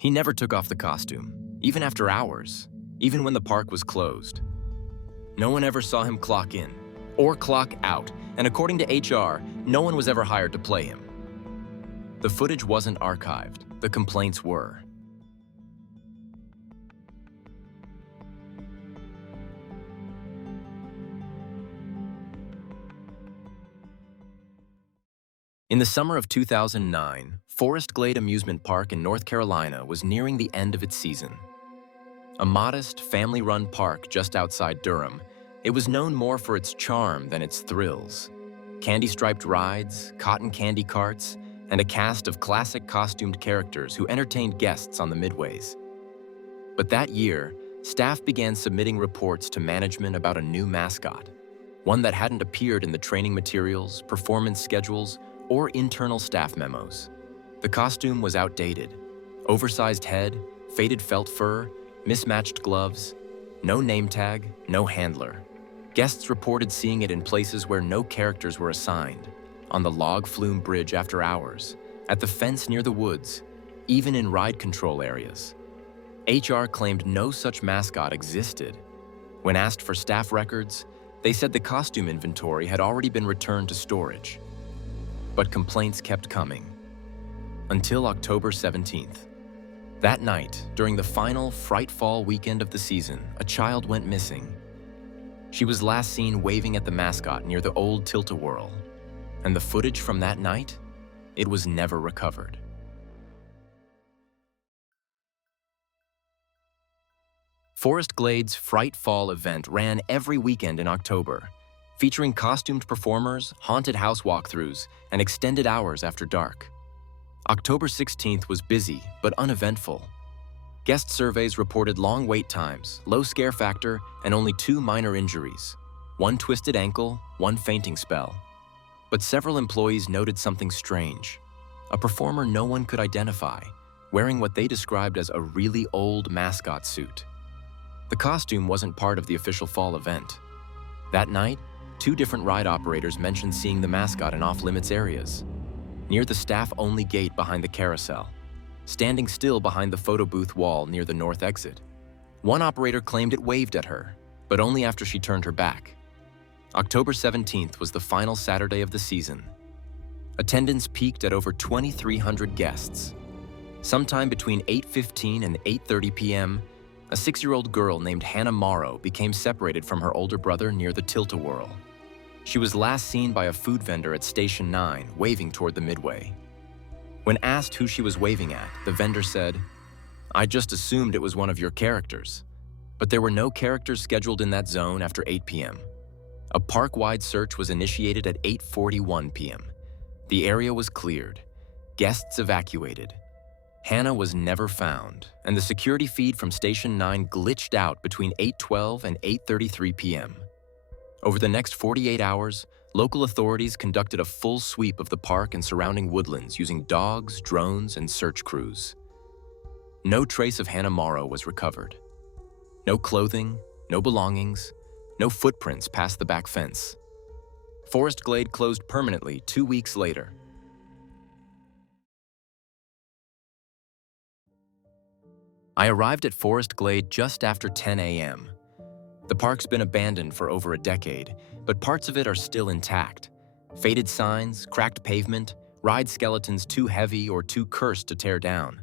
He never took off the costume, even after hours, even when the park was closed. No one ever saw him clock in or clock out, and according to HR, no one was ever hired to play him. The footage wasn't archived, the complaints were. In the summer of 2009, Forest Glade Amusement Park in North Carolina was nearing the end of its season. A modest, family-run park just outside Durham, it was known more for its charm than its thrills. Candy-striped rides, cotton candy carts, and a cast of classic costumed characters who entertained guests on the midways. But that year, staff began submitting reports to management about a new mascot, one that hadn't appeared in the training materials, performance schedules, or internal staff memos. The costume was outdated. Oversized head, faded felt fur, mismatched gloves, no name tag, no handler. Guests reported seeing it in places where no characters were assigned, on the log flume bridge after hours, at the fence near the woods, even in ride control areas. HR claimed no such mascot existed. When asked for staff records, they said the costume inventory had already been returned to storage. But complaints kept coming. Until October 17th. That night, during the final Fright Fall weekend of the season, a child went missing. She was last seen waving at the mascot near the old Tilt-A-Whirl. And the footage from that night? It was never recovered. Forest Glade's Fright Fall event ran every weekend in October, featuring costumed performers, haunted house walkthroughs, and extended hours after dark. October 16th was busy but uneventful. Guest surveys reported long wait times, low scare factor, and only 2 minor injuries. 1 twisted ankle, 1 fainting spell. But several employees noted something strange. A performer no one could identify, wearing what they described as a really old mascot suit. The costume wasn't part of the official fall event. That night, 2 different ride operators mentioned seeing the mascot in off-limits areas, near the staff-only gate behind the carousel, standing still behind the photo booth wall near the north exit. One operator claimed it waved at her, but only after she turned her back. October 17th was the final Saturday of the season. Attendance peaked at over 2,300 guests. Sometime between 8:15 and 8:30 p.m., a 6-year-old girl named Hannah Morrow became separated from her older brother near the Tilt-A-Whirl. She was last seen by a food vendor at Station 9, waving toward the midway. When asked who she was waving at, the vendor said, "I just assumed it was one of your characters." But there were no characters scheduled in that zone after 8 p.m. A park-wide search was initiated at 8:41 p.m. The area was cleared. Guests evacuated. Hannah was never found, and the security feed from Station 9 glitched out between 8:12 and 8:33 p.m. Over the next 48 hours, local authorities conducted a full sweep of the park and surrounding woodlands using dogs, drones, and search crews. No trace of Hannah Morrow was recovered. No clothing, no belongings, no footprints past the back fence. Forest Glade closed permanently 2 weeks later. I arrived at Forest Glade just after 10 a.m. The park's been abandoned for over a decade, but parts of it are still intact. Faded signs, cracked pavement, ride skeletons too heavy or too cursed to tear down.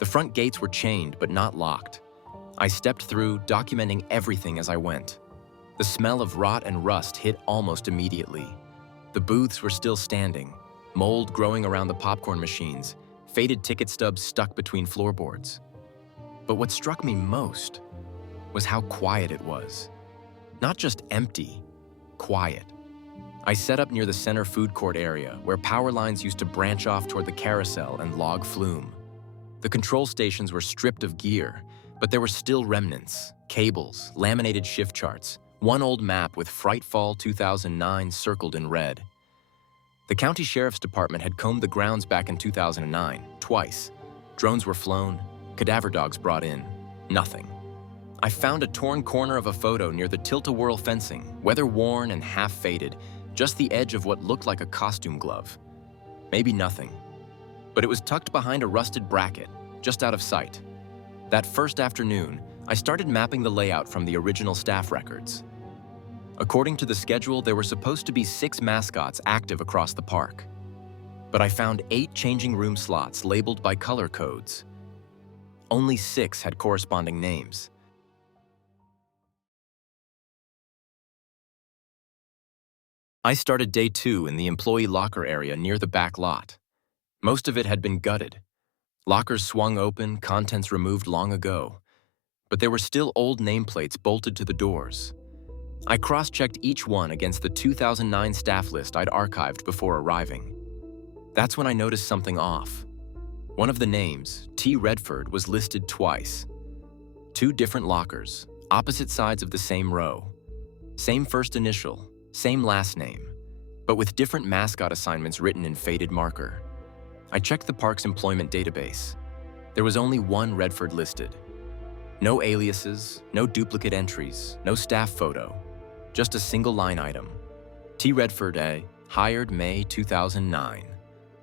The front gates were chained but not locked. I stepped through, documenting everything as I went. The smell of rot and rust hit almost immediately. The booths were still standing, mold growing around the popcorn machines, faded ticket stubs stuck between floorboards. But what struck me most was how quiet it was. Not just empty, quiet. I set up near the center food court area where power lines used to branch off toward the carousel and log flume. The control stations were stripped of gear, but there were still remnants, cables, laminated shift charts, one old map with Fright Fall 2009 circled in red. The county sheriff's department had combed the grounds back in 2009, twice. Drones were flown, cadaver dogs brought in, nothing. I found a torn corner of a photo near the Tilt-A-Whirl fencing, weather-worn and half-faded, just the edge of what looked like a costume glove. Maybe nothing. But it was tucked behind a rusted bracket, just out of sight. That first afternoon, I started mapping the layout from the original staff records. According to the schedule, there were supposed to be 6 mascots active across the park. But I found 8 changing room slots labeled by color codes. Only 6 had corresponding names. I started day 2 in the employee locker area near the back lot. Most of it had been gutted. Lockers swung open, contents removed long ago. But there were still old nameplates bolted to the doors. I cross-checked each one against the 2009 staff list I'd archived before arriving. That's when I noticed something off. One of the names, T. Redford, was listed twice. 2 different lockers, opposite sides of the same row. Same first initial, same last name, but with different mascot assignments written in faded marker. I checked the park's employment database. There was only 1 Redford listed. No aliases, no duplicate entries, no staff photo, just a single line item. T. Redford, A. Hired May 2009.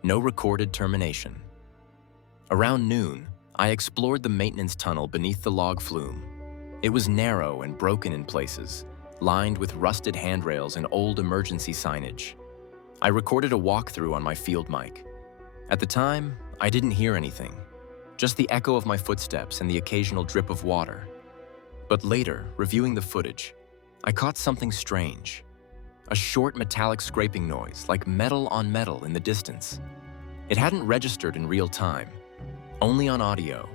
No recorded termination. Around noon, I explored the maintenance tunnel beneath the log flume. It was narrow and broken in places, lined with rusted handrails and old emergency signage. I recorded a walkthrough on my field mic. At the time, I didn't hear anything, just the echo of my footsteps and the occasional drip of water. But later, reviewing the footage, I caught something strange. A short metallic scraping noise, like metal on metal in the distance. It hadn't registered in real time, only on audio.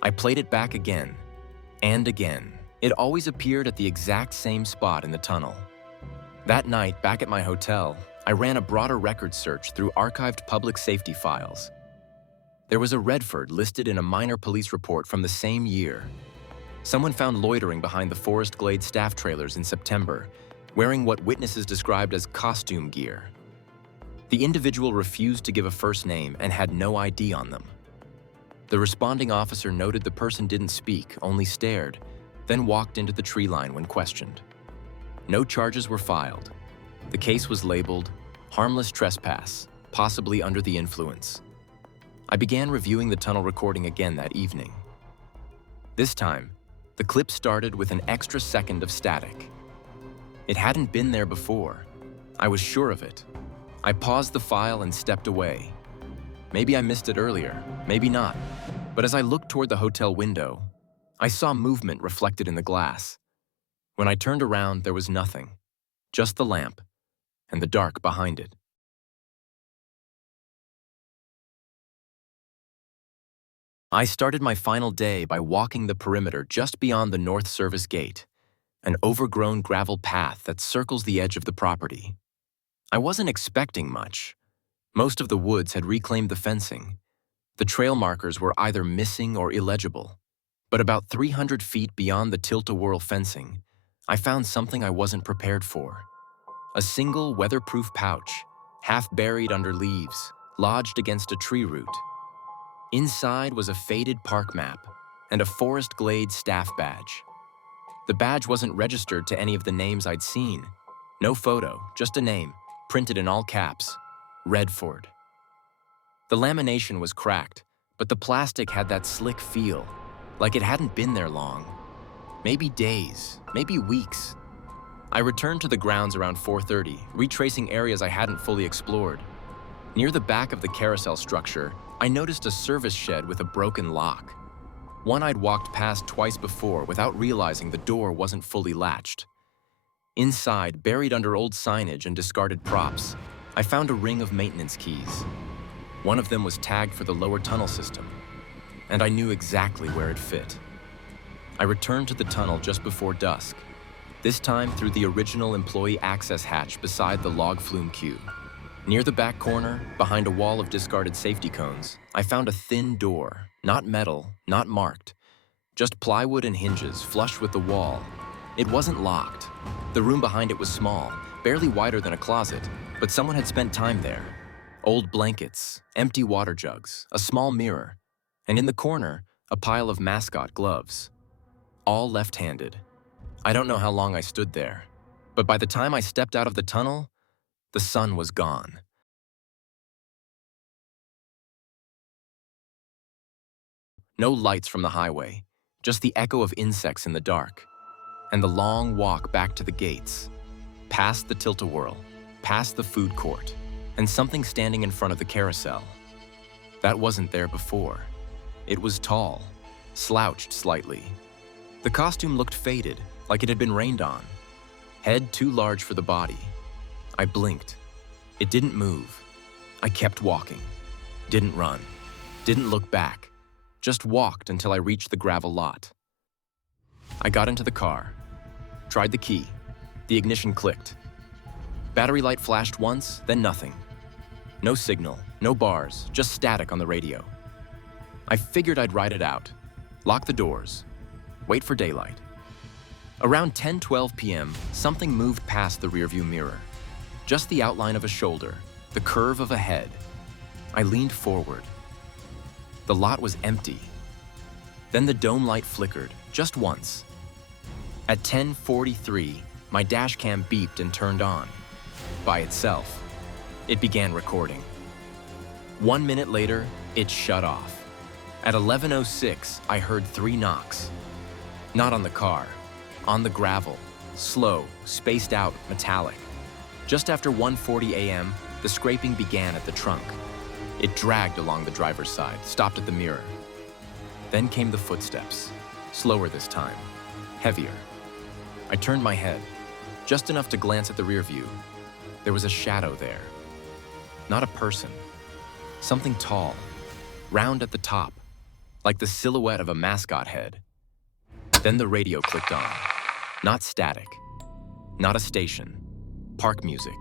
I played it back again, and again. It always appeared at the exact same spot in the tunnel. That night, back at my hotel, I ran a broader record search through archived public safety files. There was a Redford listed in a minor police report from the same year. Someone found loitering behind the Forest Glade staff trailers in September, wearing what witnesses described as costume gear. The individual refused to give a first name and had no ID on them. The responding officer noted the person didn't speak, only stared, then walked into the tree line when questioned. No charges were filed. The case was labeled harmless trespass, possibly under the influence. I began reviewing the tunnel recording again that evening. This time, the clip started with an extra second of static. It hadn't been there before. I was sure of it. I paused the file and stepped away. Maybe I missed it earlier, maybe not. But as I looked toward the hotel window, I saw movement reflected in the glass. When I turned around, there was nothing, just the lamp and the dark behind it. I started my final day by walking the perimeter just beyond the North Service Gate, an overgrown gravel path that circles the edge of the property. I wasn't expecting much. Most of the woods had reclaimed the fencing. The trail markers were either missing or illegible. But about 300 feet beyond the tilt-a-whirl fencing, I found something I wasn't prepared for. A single weatherproof pouch, half buried under leaves, lodged against a tree root. Inside was a faded park map and a Forest Glade staff badge. The badge wasn't registered to any of the names I'd seen. No photo, just a name, printed in all caps, Redford. The lamination was cracked, but the plastic had that slick feel, like it hadn't been there long. Maybe days, maybe weeks. I returned to the grounds around 4:30, retracing areas I hadn't fully explored. Near the back of the carousel structure, I noticed a service shed with a broken lock. One I'd walked past twice before without realizing the door wasn't fully latched. Inside, buried under old signage and discarded props, I found a ring of maintenance keys. One of them was tagged for the lower tunnel system, and I knew exactly where it fit. I returned to the tunnel just before dusk, this time through the original employee access hatch beside the log flume queue. Near the back corner, behind a wall of discarded safety cones, I found a thin door, not metal, not marked, just plywood and hinges flush with the wall. It wasn't locked. The room behind it was small, barely wider than a closet, but someone had spent time there. Old blankets, empty water jugs, a small mirror, and in the corner, a pile of Mascot gloves. All left-handed. I don't know how long I stood there, but by the time I stepped out of the tunnel, the sun was gone. No lights from the highway, just the echo of insects in the dark. And the long walk back to the gates, past the tilt-a-whirl, past the food court, and something standing in front of the carousel. That wasn't there before. It was tall, slouched slightly. The costume looked faded, like it had been rained on. Head too large for the body. I blinked. It didn't move. I kept walking. Didn't run. Didn't look back. Just walked until I reached the gravel lot. I got into the car. Tried the key. The ignition clicked. Battery light flashed once, then nothing. No signal, no bars, just static on the radio. I figured I'd ride it out. Lock the doors. Wait for daylight. Around 10:12 p.m., something moved past the rearview mirror. Just the outline of a shoulder, the curve of a head. I leaned forward. The lot was empty. Then the dome light flickered, just once. At 10:43, my dash cam beeped and turned on. By itself. It began recording. 1 minute later, it shut off. At 11:06, I heard 3 knocks. Not on the car, on the gravel, slow, spaced out, metallic. Just after 1:40 a.m., the scraping began at the trunk. It dragged along the driver's side, stopped at the mirror. Then came the footsteps, slower this time, heavier. I turned my head, just enough to glance at the rear view. There was a shadow there. Not a person. Something tall, round at the top, like the silhouette of a mascot head. Then the radio clicked on. Not static. Not a station. Park music.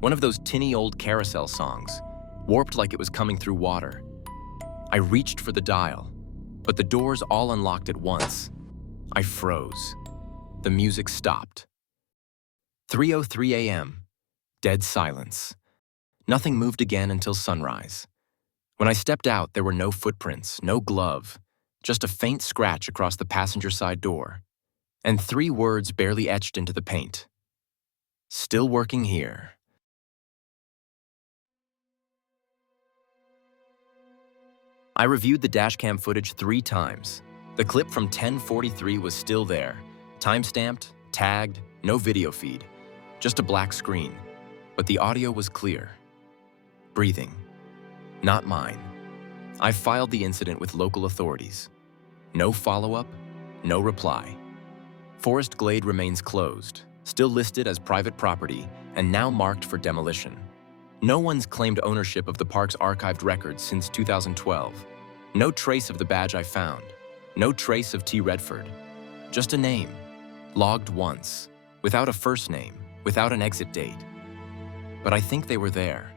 One of those tinny old carousel songs, warped like it was coming through water. I reached for the dial, but the doors all unlocked at once. I froze. The music stopped. 3:03 a.m. Dead silence. Nothing moved again until sunrise. When I stepped out, there were no footprints, no glove, just a faint scratch across the passenger side door, and 3 words barely etched into the paint. Still working here. I reviewed the dashcam footage 3 times. The clip from 10:43 was still there, time-stamped, tagged, no video feed, just a black screen, but the audio was clear. Breathing. Not mine. I filed the incident with local authorities. No follow-up, no reply. Forest Glade remains closed, still listed as private property and now marked for demolition. No one's claimed ownership of the park's archived records since 2012. No trace of the badge I found. No trace of T. Redford. Just a name, logged once, without a first name, without an exit date. But I think they were there.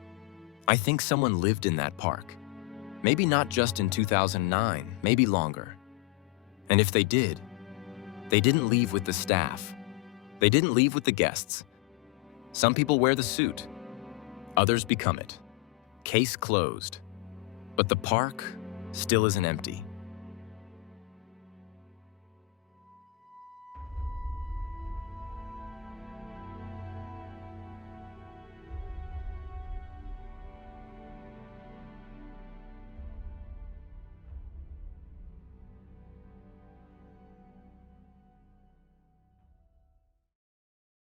I think someone lived in that park. Maybe not just in 2009, maybe longer. And if they did, they didn't leave with the staff. They didn't leave with the guests. Some people wear the suit. Others become it. Case closed. But the park still isn't empty.